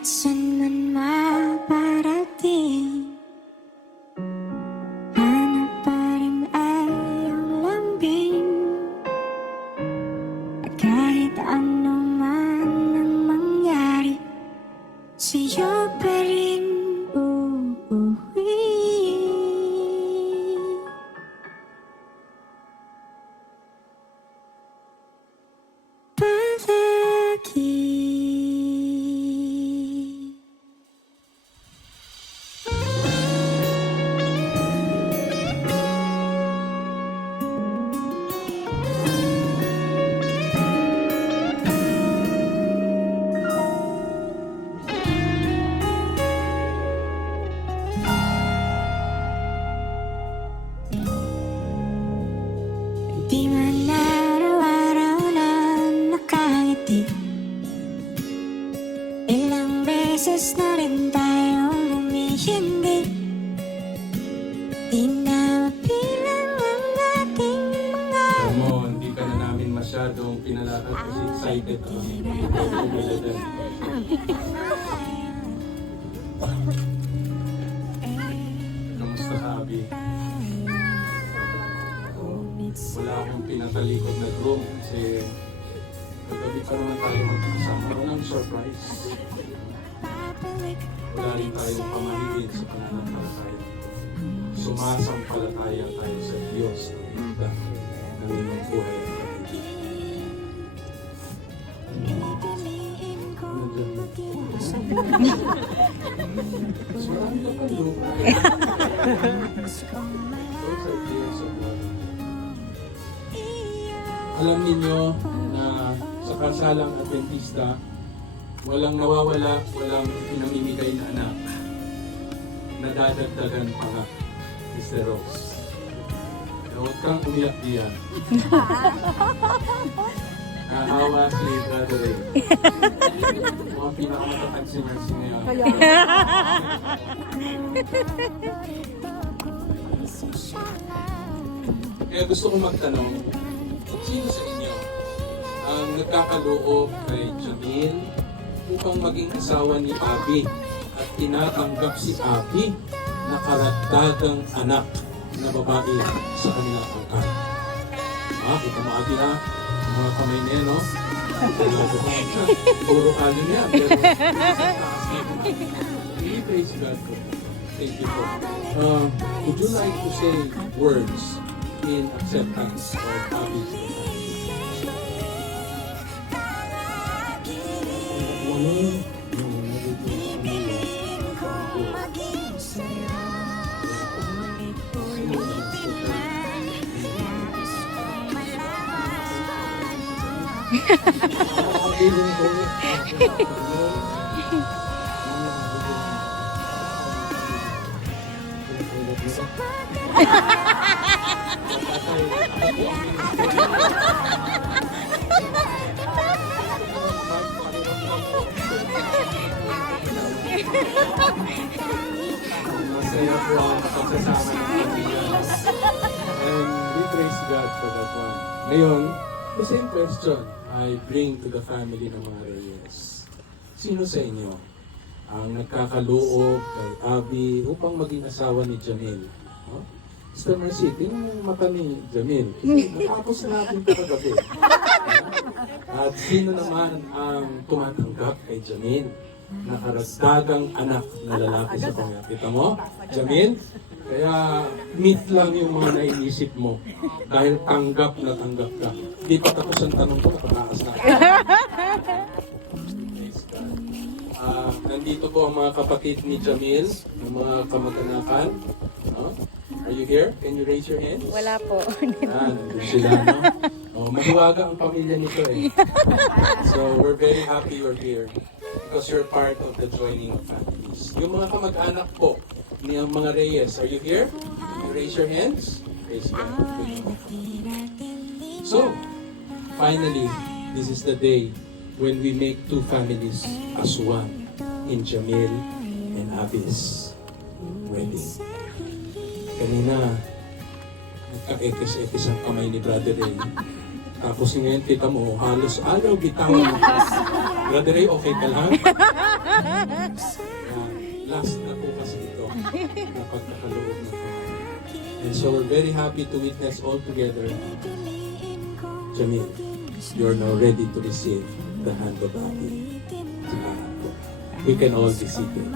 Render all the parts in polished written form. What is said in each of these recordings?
Kahit saan man maparating, hanap pa rin ay ang lambing. At kahit ano man ang mangyari, sa'yo pa rin uuwi. Palagi. Di man araw-araw na nakangiti, ilang beses na rin tayong humihindi. Di na mapilang ang ating mga Alam mo, hindi ka na namin masyadong pinalakad kasi excited kami. Kamusta ka, Abi? Wala akong pinatalikod na room kasi kagabi pa naman tayo magkakasama. Walang surprise. Wala rin tayong pamahigin sa pananampalataya. Sumasampalataya tayo sa Diyos na ganda ng iyong buhay at pamilya. Mas marami ka pa lupa. Those are tears of love. Alam ninyo na sa kasalang Adventista, walang nawawala, walang pinamimigay na anak. Nadadagdagan pa nga, Mr. Rose. Kaya huwag kang umiyak diyan. Nahawa si Brother Ray. Mukhang pinakamatatag si Mercy ngayon. Kaya gusto kong magtanong, sino sa inyo ang nagkakaloob kay Jamil upang maging asawa ni Abi at tinatanggap si Abi na karagdagang anak na babae sa kanilang angkan? Kita mo, Abi, ha? Ang mga kamay niya, no? Puro kanin niya. Pero really praise God for that. Thank you po. Would you like to say words in acceptance of Abi's masaya po ang pagsasama ng pamilya. And we praise God for that one. Ngayon, the same question I bring to the family ng mga Reyes. Sino sa inyo ang nagkakaloob kay Abi upang maging asawa ni Jamil? Huh? Mr. Mercy, tingnan mo yung mata ni Jamil. Nakapos na natin ito kagabi. At sino naman ang tumatanggap kay Jamil na karagdagang anak na lalaki sa kanya? Kita mo, Jamil? Kaya meet lang yung mga naiisip mo dahil tanggap na tanggap ka. Di pa tapos ang tanong ko, nakataas na. Nandito po ang mga kapatid ni Jamil, ng mga kamag-anakan. No? Are you here? Can you raise your hands? Wala po. Nandun sila, no? Mahiwaga ang pamilya nito eh. So, we're very happy you're here because you're part of the joining of families. Yung mga kamag-anak po ni mga Reyes, are you here? Can you raise your hands? Praise God. So, finally, this is the day when we make two families as one in Jamil and Abi's wedding. Kanina, nagka-ekis-ekis ang kamay ni Brother Ray. Tapos ngayon kita mo, halos ayaw bitawan mo. Brother Ray, okay ka lang? Last na po kasi ito na pagkakaloob na po. And so we're very happy to witness all together. Jamil, you're now ready to receive the hand of Abby. We can all be seated.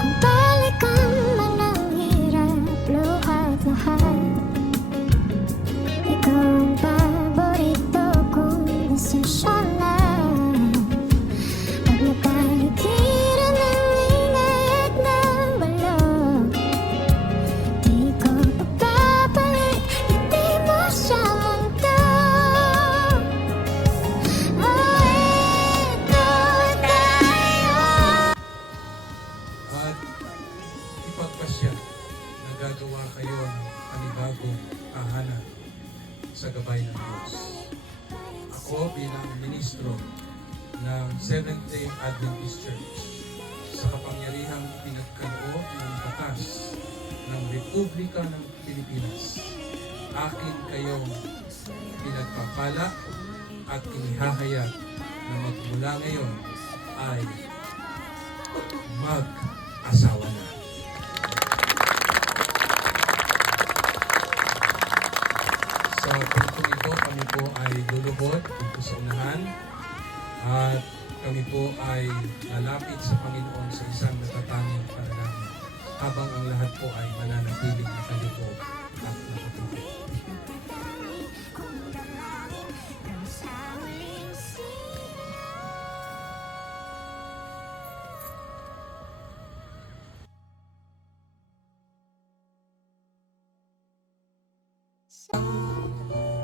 Kung balikan man ang hirap, luhat lahat, ikaw ang paborito kong desisyon na. Pag napaligiran ng ingay at ng balot, di ko papapalit, hindi mo siya mundo. Oh, ito tayo. At ipagpasya na gagawa kayo ng panibagong tahanan sa gabay ng Diyos. Ako bilang ministro ng Seventh-day Adventist Church sa kapangyarihang pinagkaloob ng batas ng Republika ng Pilipinas, akin kayong pinagpapala at inihahayag na magmula ngayon ay mag-asawa na. Sa puntong ito, kami po ay luluhod dito sa unahan at kami po ay lalapit sa Panginoon sa isang natatanging panalangin habang ang lahat po ay mananatiling nakalipo at nakatuto.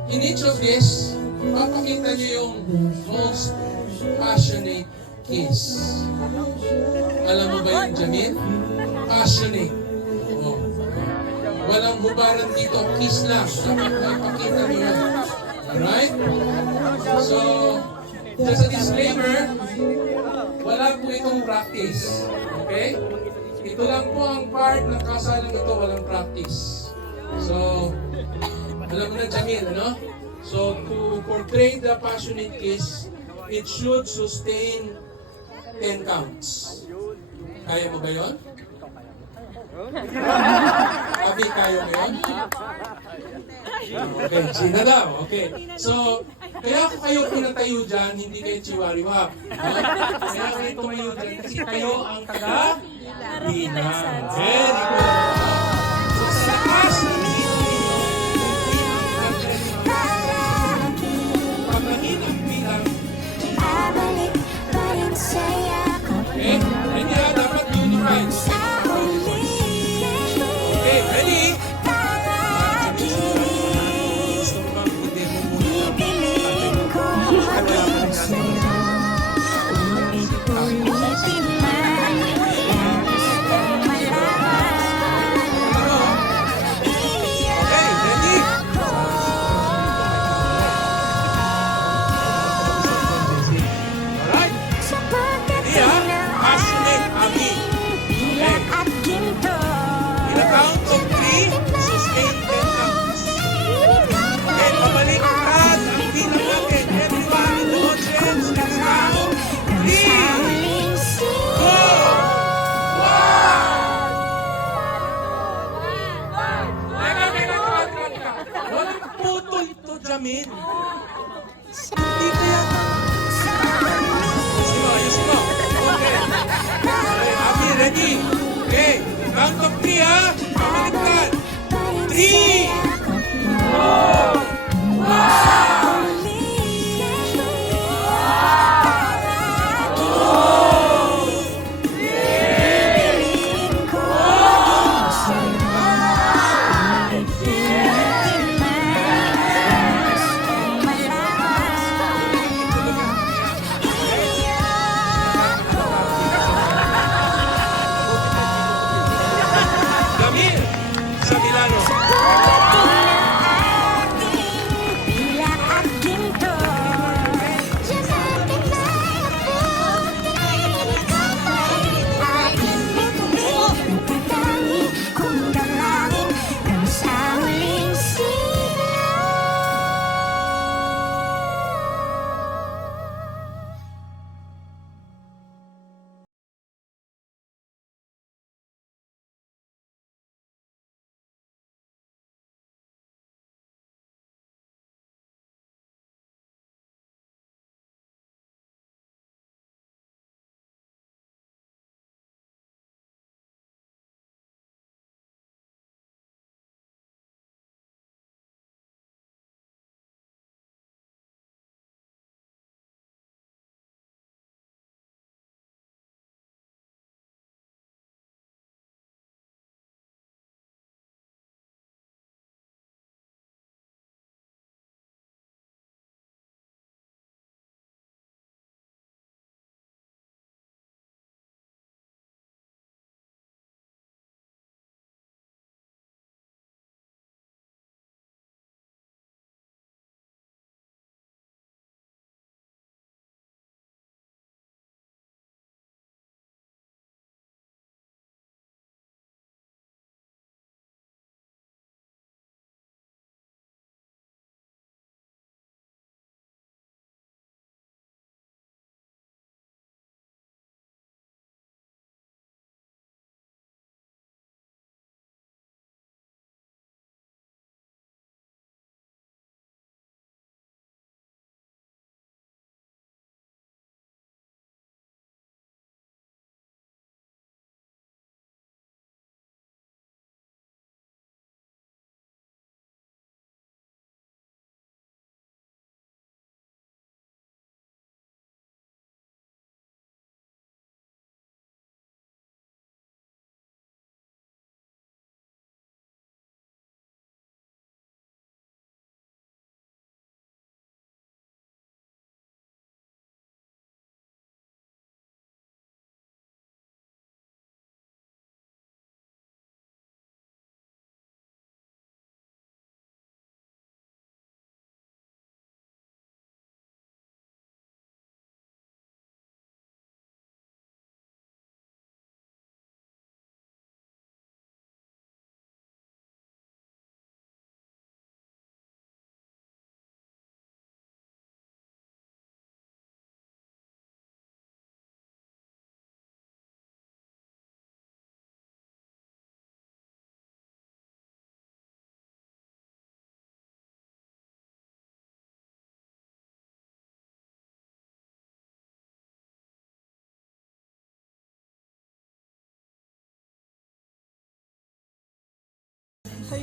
In each of this, papakita niyo yung most passionate kiss. Alam mo ba yun, Jamil? Passionate. Oh. Walang hubaran dito. Kiss lang. Dapat papakita niyo yun. Alright? So, just a disclaimer, wala po itong practice. Okay? Ito lang po ang part ng kasalang ito, walang practice. So, alam mo na, Jamil, ano? So, to portray the passionate kiss, it should sustain 10 counts. Kaya mo ba yun? Abi, kaya mo yun? Okay, sina daw. Okay. So, kaya ako kayo pinatayo dyan, hindi kayo chiwariwap. Kaya kayo tumayo dyan kasi kayo ang taga-bilang. Very good. So, sa lakas ng Babalik pa rin sa'yo ako. okay? And yeah, dapat unified. Sa huli, Okay, ready? palagi Gusto mo bang hindi mo muna? pipiliin ko maging sa'yo. Ulit-ulitin man, labis kong malaman. Okay, ready? Alright? Sa pagdating Yeah, ng passionate, Abi. biyak at ginto. In a count of 3, sustain 10 counts. Okay, pabalik lahat ang bilang natin. Everyone in the audience, let's count. 3, 2, 1. Walang putol ito, Jamil. Hindi kaya ayusin mo. Okay. Okay, Abi, ready? Okay, count of 3 ha. Pabaliktad. 3, 2, 1.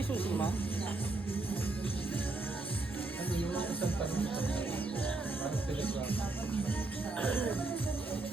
yung susi mo? Ano yung isang tanong? Parang telegram.